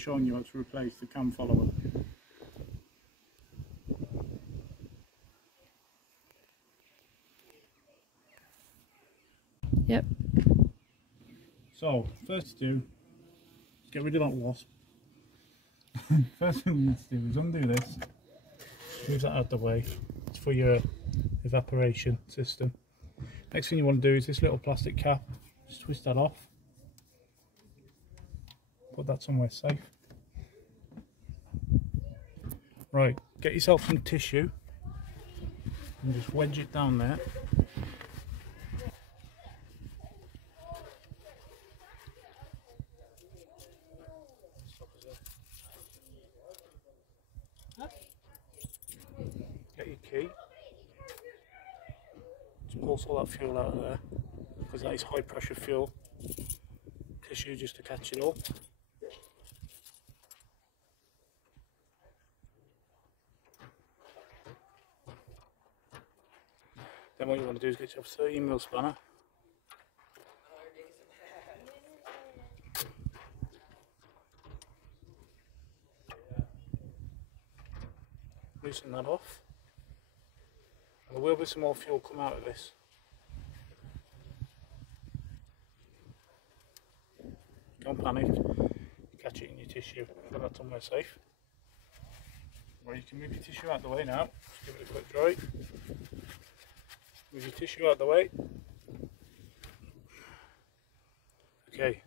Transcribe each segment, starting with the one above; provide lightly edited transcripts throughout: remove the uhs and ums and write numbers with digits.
showing you how to replace the cam follower. Yep. So, first to do is get rid of that wasp. First thing we need to do is undo this, move that out of the way. It's for your evaporation system. Next thing you want to do is this little plastic cap, just twist that off. Put that somewhere safe. Right, get yourself some tissue and just wedge it down there. Get your key. Just pulse all that fuel out of there, because that is high pressure fuel. Tissue just to catch it all. Then what you want to do is get yourself a 13mm spanner. Loosen that off. And there will be some more fuel come out of this. Don't panic. Catch it in your tissue. Put that somewhere safe. Right, you can move your tissue out of the way now. Just give it a quick dry. Move your tissue out of the way. Okay.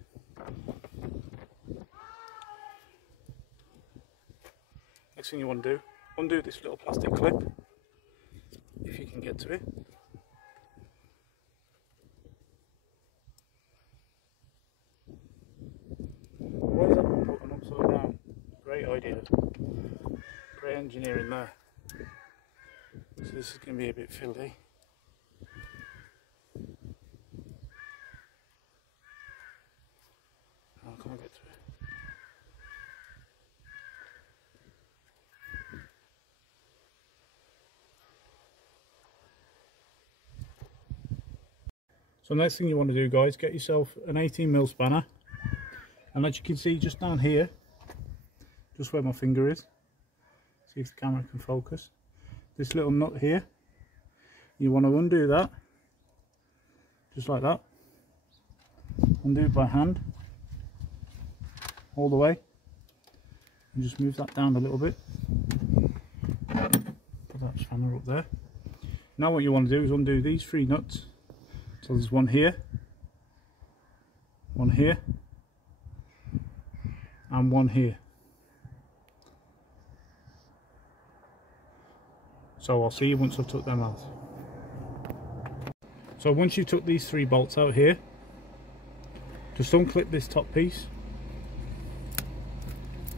Next thing you want to do, undo this little plastic clip, if you can get to it. Why is that one put an upside down? Great idea. Great engineering there. So this is going to be a bit filthy. I can't get to it. So next thing you want to do, guys, get yourself an 18mm spanner, and as you can see just down here, just where my finger is, see if the camera can focus, this little nut here, you want to undo that, just like that, undo it by hand, all the way, and just move that down a little bit, put that spanner up there. Now what you want to do is undo these 3 nuts. So there's one here, and one here. So I'll see you once I've took them out. So once you took these 3 bolts out here, just unclip this top piece.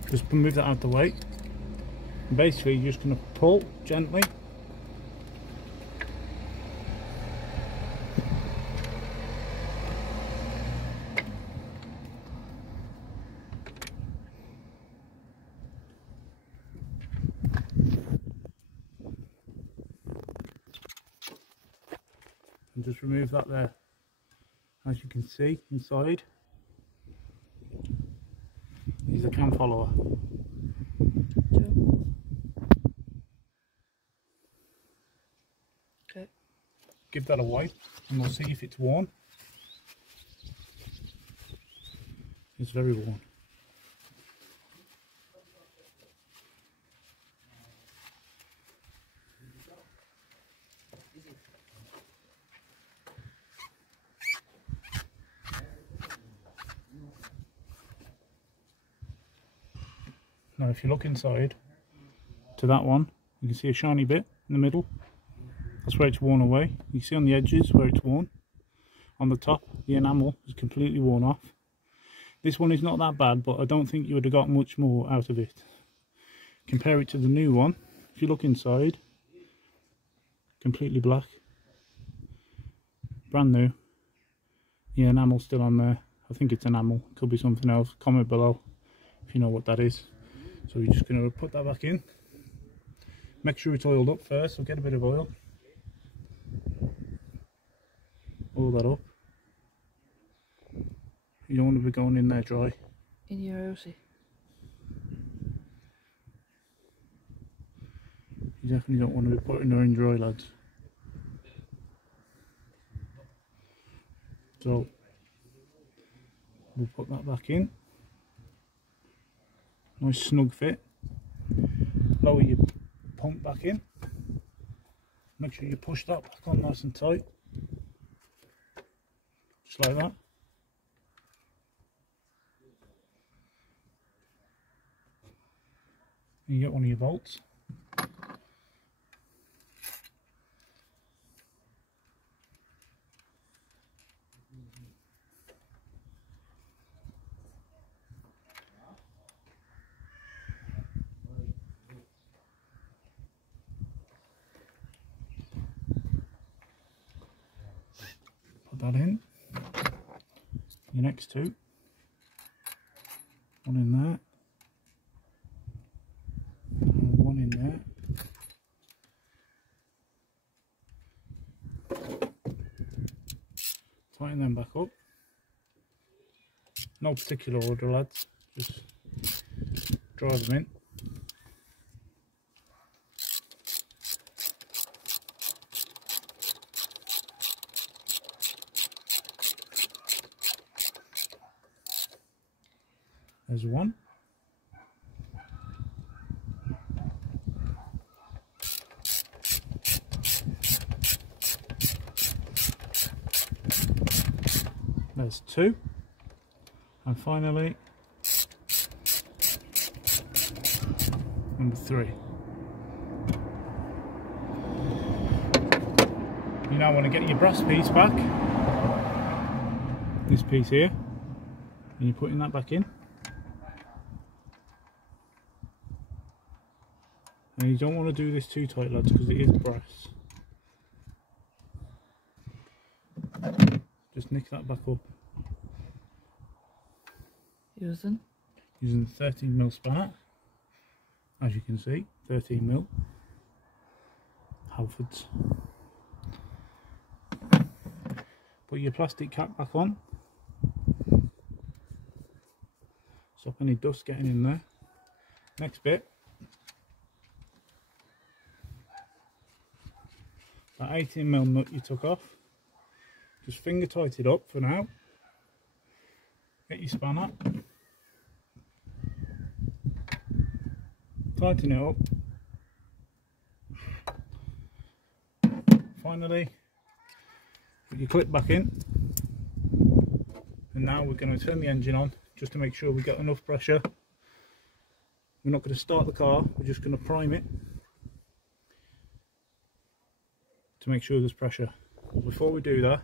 Just move that out of the way. And basically you're just going to pull gently. And just remove that there. As you can see inside is a cam follower. Okay. Give that a wipe and we'll see if it's worn. It's very worn. Now if you look inside to that one, you can see a shiny bit in the middle. That's where it's worn away. You can see on the edges where it's worn. On the top, the enamel is completely worn off. This one is not that bad, but I don't think you would have got much more out of it. Compare it to the new one. If you look inside, completely black. Brand new. The enamel's still on there. I think it's enamel. Could be something else. Comment below if you know what that is. So we're just going to put that back in. Make sure it's oiled up first, so get a bit of oil. Oil that up. You don't want to be going in there dry. In your OC. You definitely don't want to be putting her in dry, lads. So we'll put that back in. Nice snug fit. Lower your pump back in. Make sure you push that back on nice and tight. Just like that. And you get one of your bolts. Put that in. Your next two. One in there. And one in there. Tighten them back up. No particular order, lads. Just drive them in. There's one. There's two. And finally, number three. You now want to get your brass piece back. This piece here. And you're putting that back in. And you don't want to do this too tight, lads, because it is brass. Just nick that back up. Using the 13mm spanner, as you can see, 13mm Halfords. Put your plastic cap back on. Stop any dust getting in there. Next bit. That 18mm nut you took off, just finger tight it up for now. Get your spanner, tighten it up. Finally, put your clip back in. And now we're going to turn the engine on just to make sure we get enough pressure. We're not going to start the car, we're just going to prime it to make sure there's pressure. But before we do that,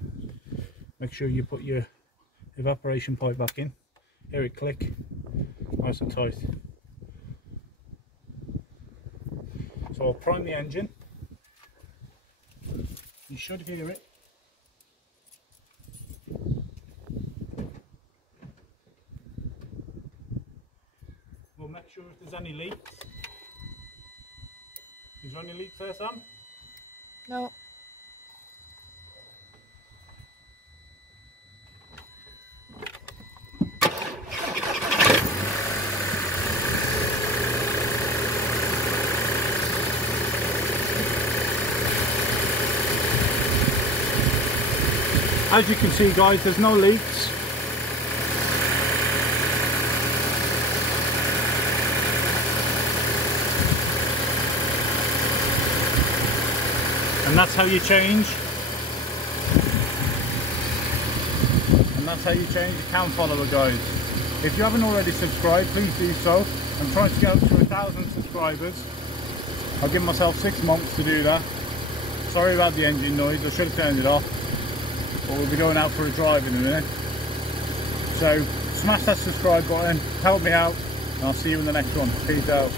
make sure you put your evaporation pipe back in. Hear it click, nice and tight. So I'll prime the engine. You should hear it. We'll make sure if there's any leaks. Is there any leaks there, Sam? No. As you can see, guys, there's no leaks. And that's how you change. And that's how you change a cam follower, guys. If you haven't already subscribed, please do so. I'm trying to get up to 1,000 subscribers. I'll give myself 6 months to do that. Sorry about the engine noise, I should have turned it off. But we'll be going out for a drive in a minute. So smash that subscribe button, help me out, and I'll see you in the next one. Peace out.